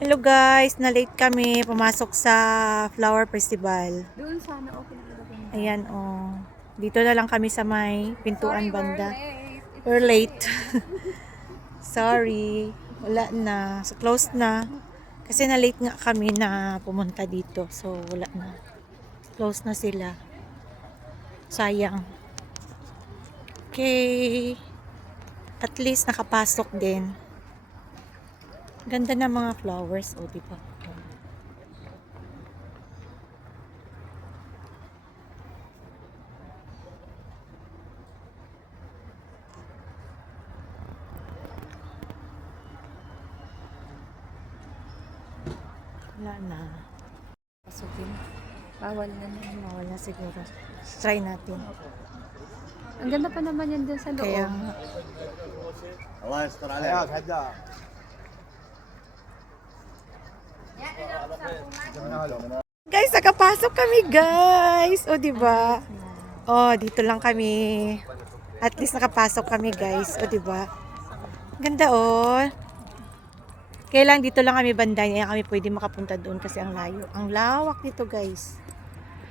Hello guys, na-late kami pumasok sa Flower Festival. Doon sana okay na. Ayan oh. Dito na lang kami sa may pintuan banda. We're late. Sorry. Wala na. So closed na. Kasi na-late nga kami na pumunta dito. So wala na. Closed na sila. Sayang. Okay. At least nakapasok din. Ganda na mga flowers, oh, di ba? Wala na. Pasukin. Bawal na. Mawala siguro. Try natin. Ang ganda pa naman yan dun sa loob. Kaya nga. الله يستر عليك هدا Guys, nakapasok kami, guys. O, di ba? Oh, dito lang kami. At least nakapasok kami, guys. O, di ba? Ganda, oh. Kaya lang dito lang kami banda. Kaya kami pwede makapunta doon kasi ang layo. Ang lawak dito, guys.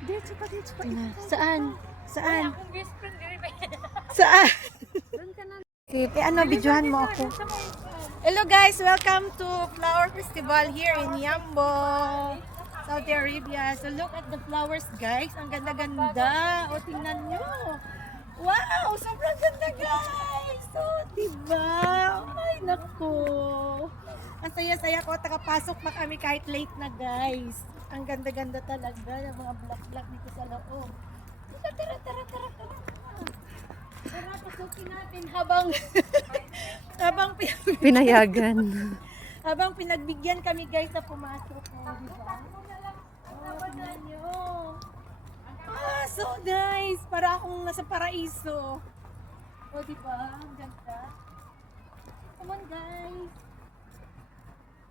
Dito pa. Saan? Saan? Saan? Doon ka na. Ano, videohan mo ako. Hello guys, welcome to Flower Festival here in Yambo, Saudi Arabia. So look at the flowers, guys. Ang ganda-ganda. O, tingnan nyo. Wow, sobrang ganda, guys. So, diba? Ay, naku. Ang saya-saya ko. Takapasok pa kami kahit late na, guys. Ang ganda-ganda talaga ng mga black-black dito sa loob. Tara. Tara, pasukin natin habang Pinayagan. habang pinagbigyan kami, guys, na pumasok. Oh, diba? Oh, tingnan nyo. Ah, so nice. Para akong nasa paraiso. Oh, diba? Ang ganda. Come on, guys.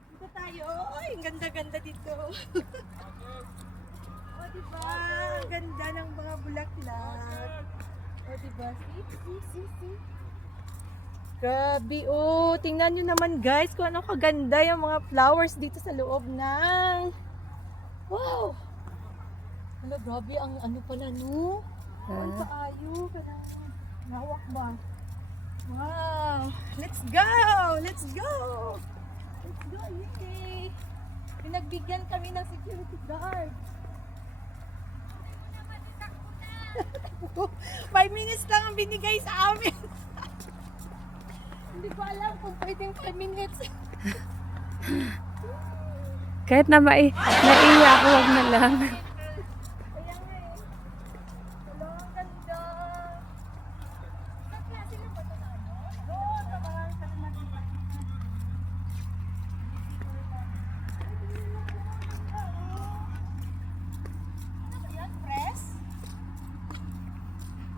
Dito tayo. Ay, ang ganda-ganda dito. Oh, diba? Ang ganda ng mga bulaklak. Oh, diba? See. Grabe, oh. Tingnan nyo naman, guys, kung ano kaganda yung mga flowers dito sa loob ng... Wow! Ano, grabe, ang ano pala, no? Ang paayo, kanang nawak ba? Wow! Let's go! Yay! Pinagbigyan kami ng security guard. 5 minutes lang ang binigay sa amin. Hindi ko alam kung pwedeng 5 minutes. Kahit na naiyak, huwag na lang. Kaya nga eh. Hello, ang ganda. Saan klase lang ba ito na ano? Doon, sa mga kalimatipan. Ano ba yan? Press?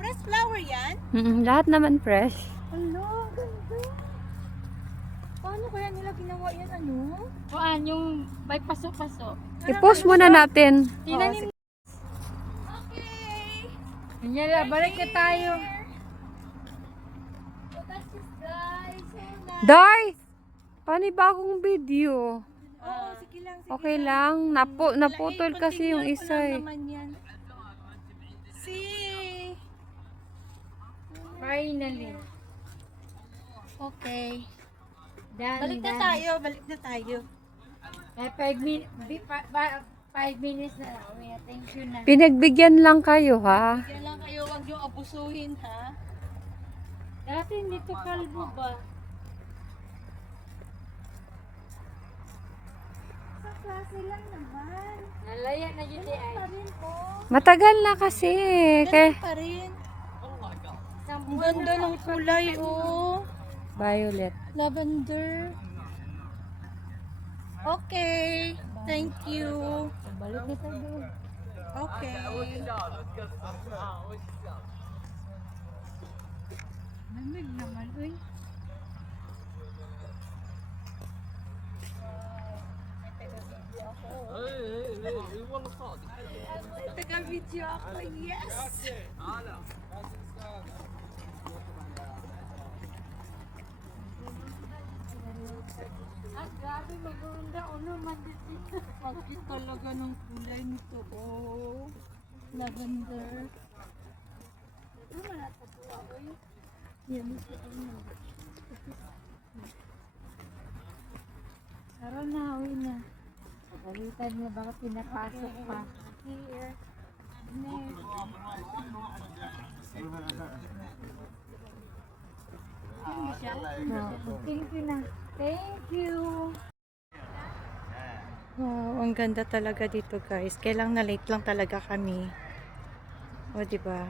Press flower yan? Lahat naman fresh. Hello, ganda. Paano kaya nila ginawa yan, ano? Kuan yung may paso-paso. I-post muna natin. Tinanim. Okay. Nyala, balik na tayo. So that's it, guys. So nice. Day! Panibagong video. Oh, sige lang, sige Okay lang. Naputol kasi yung isa eh. See? Finally. Okay. Done, Balik na tayo. 5 minutes na lang. Thank you na. Pinagbigyan lang kayo ha. Kaya lang kayo, wag yung abusuhin, ha? Dati hindi to kalbo ba? Sa klase lang naman. Nalaya na yun di ay. Pa rin po. Matagal na kasi. Kaya Pa rin. Isang Ang ganda ng kulay, oh. violet. Lavender. Okay. Thank you. Balik na tayo doon. Okay. lamig naman. Uy. Taga-video ako, yes! Ah, grabe, maganda. Ano man dito. Bakit talaga ng kulay nito? Oh, lavender. Ano man nato po ako eh. Yan ito. Tara na, uwi na. Pagalitan niya, baka pinapasok pa. Here. Next. Hindi siya? No. Thank you na. Thank you. Wow, ang ganda talaga dito, guys. Kailang na late lang talaga kami. O, di ba?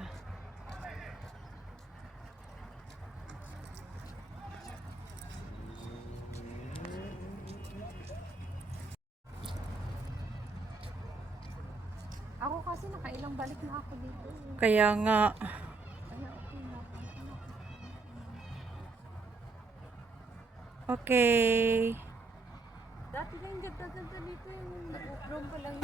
Ako kasi nakailang balik na ako dito. Kaya nga, Kaya okay na. okay. Dati na yung ganda-ganda dito yung nag-upload pa lang.